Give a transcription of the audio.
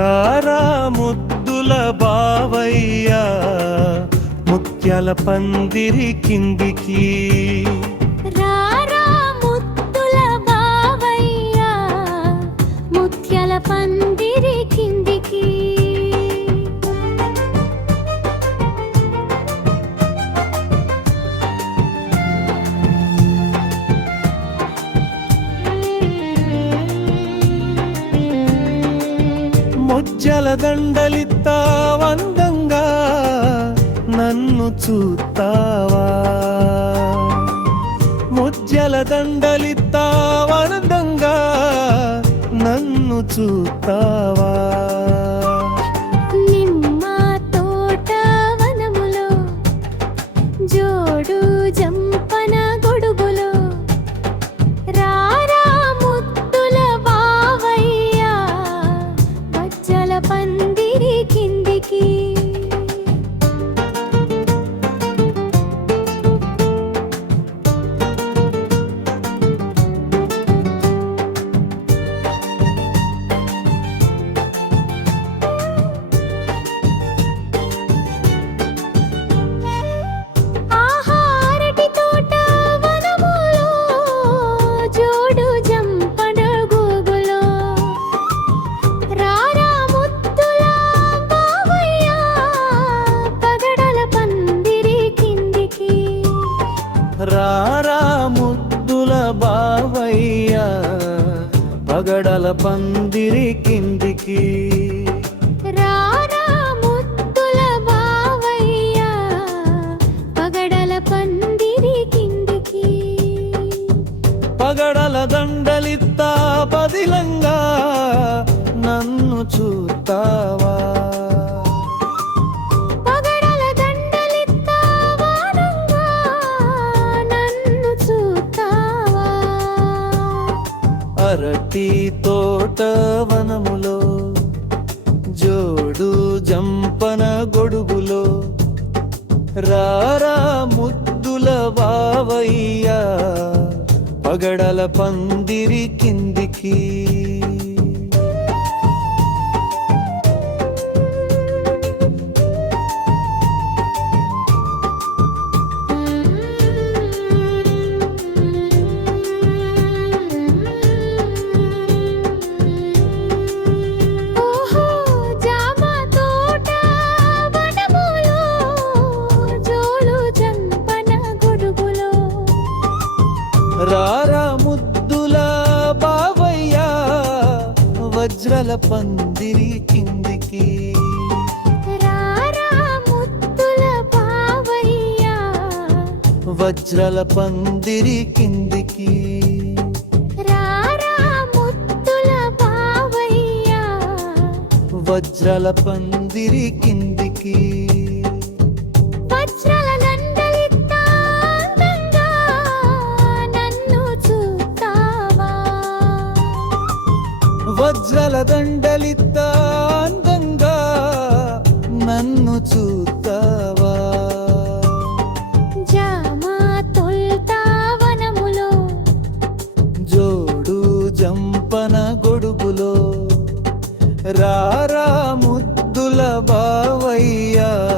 రారా ముద్దుల బావయ్యా ముత్యాల పందిరి కిందికి. ముజ్జల దండలిత్తావందంగా నన్ను చూస్తావా? ముజ్జల దండలిత్తావనందంగా నన్ను చూస్తావా? రారా ముద్దుల బావయ్య పగడల పందిరి కిందికి. రారా ముత్తుల బావయ్య పగడల దండలిత్తా బదిలంగా నన్ను చూస్తావా ప్రతి తోట వనములో జోడు జంపన గొడుగులో రారా ముద్దుల బావయ్య పగడల పందిరి కిందికి. వజ్రల పందిరి కిందికి. వజ్రల పందిరి కిందికి. వజ్రల పందిరి కిందికి. రారా ముద్దుల బావయ్యా.